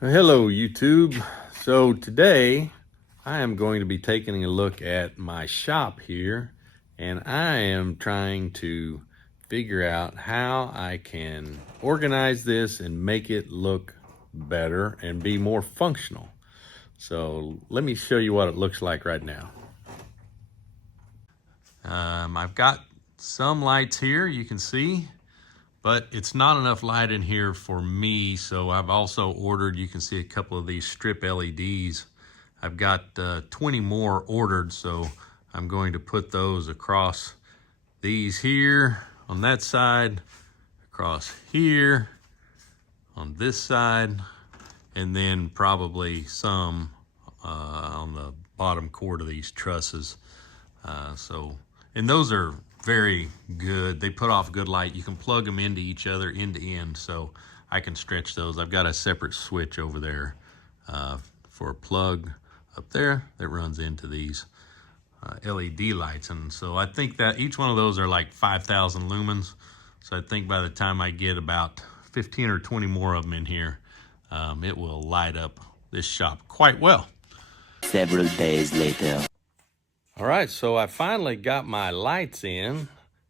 Hello YouTube. So today I am going to be taking a look at my shop here, and I am trying to figure out how I can organize this and make it look better and be more functional. So let me show you what it looks like right now. I've got some lights here you can see, but it's not enough light in here for me, so I've also ordered, you can see a couple of these strip LEDs. I've got 20 more ordered, so I'm going to put those across these here on that side, across here on this side, and then probably some on the bottom cord of these trusses. And those are very good. They put off good light. You can plug them into each other end to end, so I can stretch those. I've got a separate switch over there for a plug up there that runs into these LED lights. And so I think that each one of those are like 5,000 lumens. So I think by the time I get about 15 or 20 more of them in here, it will light up this shop quite well. Several days later. All right, so I finally got my lights in,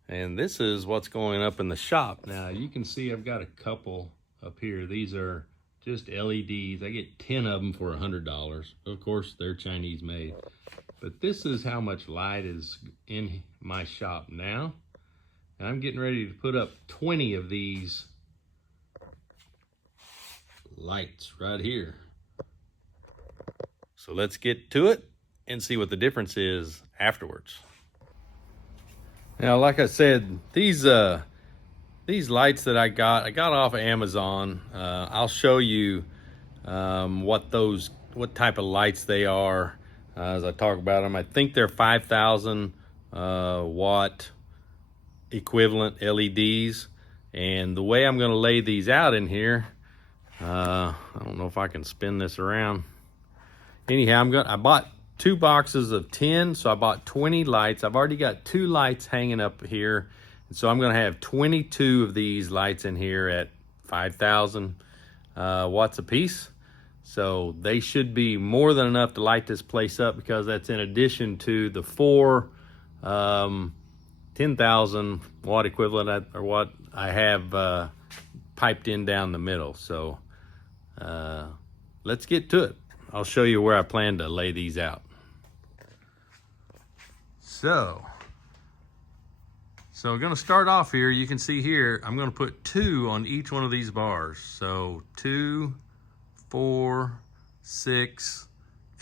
and this is what's going up in the shop. Now you can see I've got a couple up here. These are just LEDs. I get 10 of them for $100. Of course, they're Chinese made. But this is how much light is in my shop now. And I'm getting ready to put up 20 of these lights right here. So let's get to it and see what the difference is afterwards. Now, like I said, these lights that I got off of Amazon. I'll show you what type of lights they are as I talk about them. I think they're 5,000 watt equivalent LEDs, and the way I'm going to lay these out in here, I don't know if I can spin this around. Anyhow, I bought 2 boxes of 10, so I bought 20 lights. I've already got 2 lights hanging up here, and so I'm going to have 22 of these lights in here at 5,000 watts a piece. So they should be more than enough to light this place up, because that's in addition to the 4 10,000 watt equivalent, or what I have piped in down the middle. So let's get to it. I'll show you where I plan to lay these out. So we're going to start off here. You can see here, I'm going to put 2 on each one of these bars. So 2, 4, 6,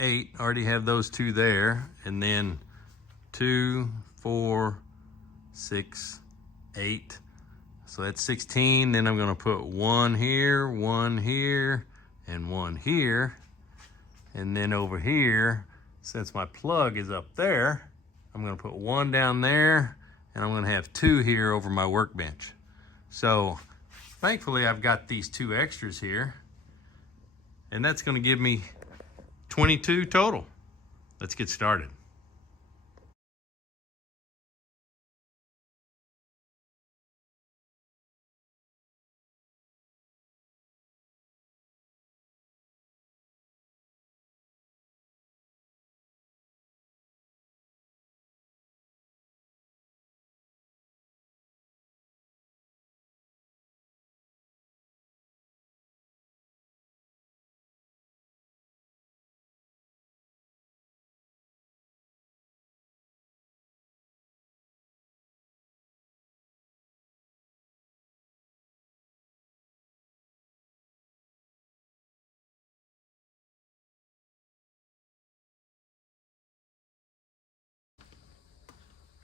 8. I already have those 2 there. And then 2, 4, 6, 8. So that's 16. Then I'm going to put 1 here, 1 here, and 1 here. And then over here, since my plug is up there, I'm going to put 1 down there, and I'm going to have 2 here over my workbench. So thankfully I've got these 2 extras here, and that's going to give me 22 total. Let's get started.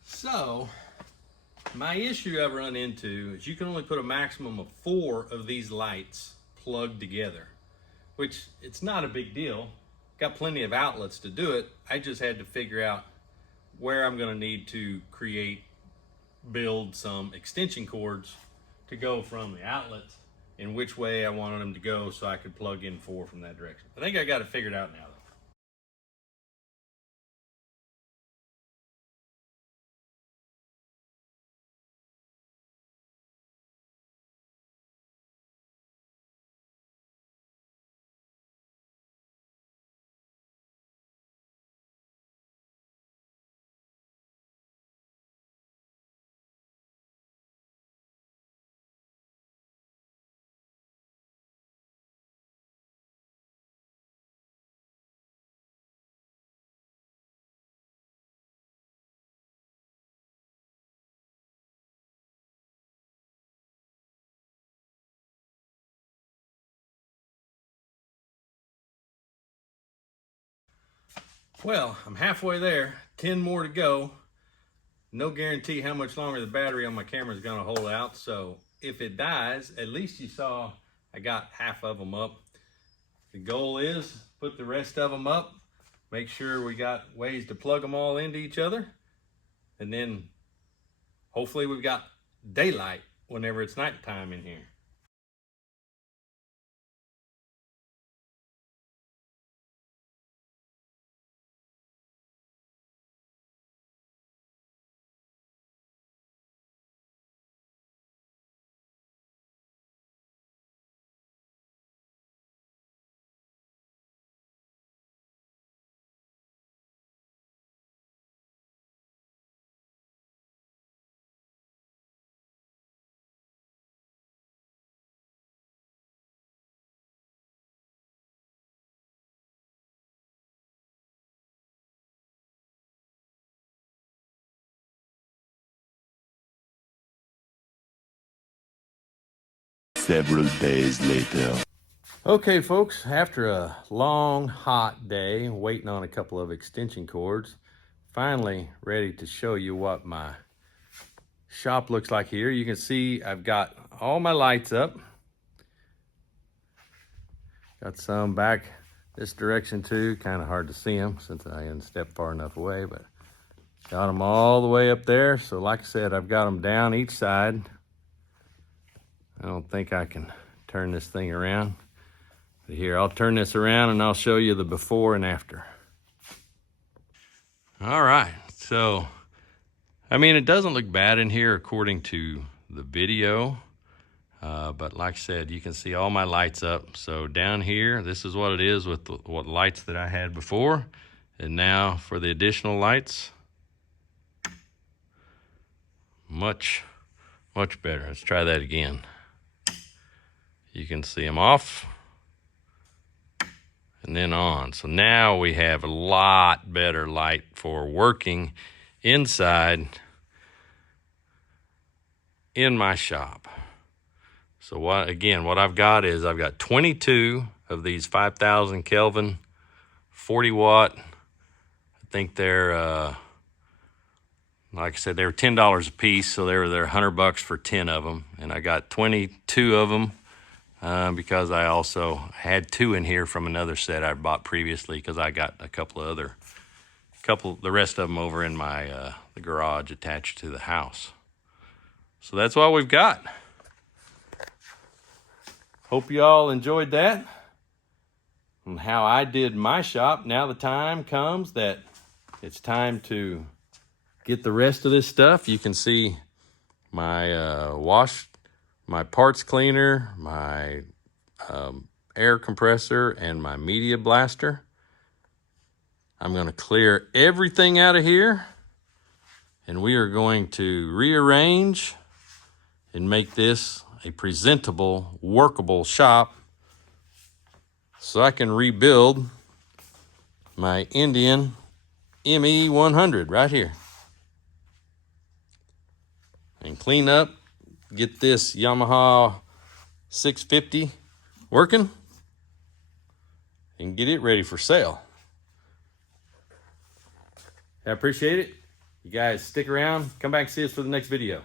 So my issue I've run into is you can only put a maximum of 4 of these lights plugged together, which it's not a big deal. Got plenty of outlets to do it. I just had to figure out where I'm going to need to build some extension cords to go from the outlets and which way I wanted them to go, so I could plug in 4 from that direction. I think I got it figured out now. Well, I'm halfway there, 10 more to go. No guarantee how much longer the battery on my camera is gonna hold out. So if it dies, at least you saw I got half of them up. The goal is put the rest of them up, make sure we got ways to plug them all into each other, and then hopefully we've got daylight whenever it's nighttime in here. Several days later. Okay, folks, after a long, hot day waiting on a couple of extension cords, finally ready to show you what my shop looks like here. You can see I've got all my lights up. Got some back this direction too, kind of hard to see them since I didn't step far enough away, but got them all the way up there. So like I said, I've got them down each side. I don't think I can turn this thing around. But here, I'll turn this around and I'll show you the before and after. All right, so, I mean, it doesn't look bad in here according to the video. But like I said, you can see all my lights up. So down here, this is what it is with what lights that I had before. And now for the additional lights, much better. Let's try that again. You can see them off and then on. So now we have a lot better light for working inside in my shop. So what I've got is I've got 22 of these 5,000 Kelvin 40 watt. I think they're like I said, they were $10 a piece, so they're $100 for 10 of them. And I got 22 of them because I also had 2 in here from another set I bought previously, because I got a the rest of them over in my the garage attached to the house. So that's what we've got. Hope you all enjoyed that and how I did my shop. Now the time comes that it's time to get the rest of this stuff. You can see my my parts cleaner, my air compressor, and my media blaster. I'm going to clear everything out of here, and we are going to rearrange and make this a presentable, workable shop so I can rebuild my Indian ME100 right here. And clean up, get this Yamaha 650 working, and get it ready for sale. I appreciate it. You guys stick around, come back and see us for the next video.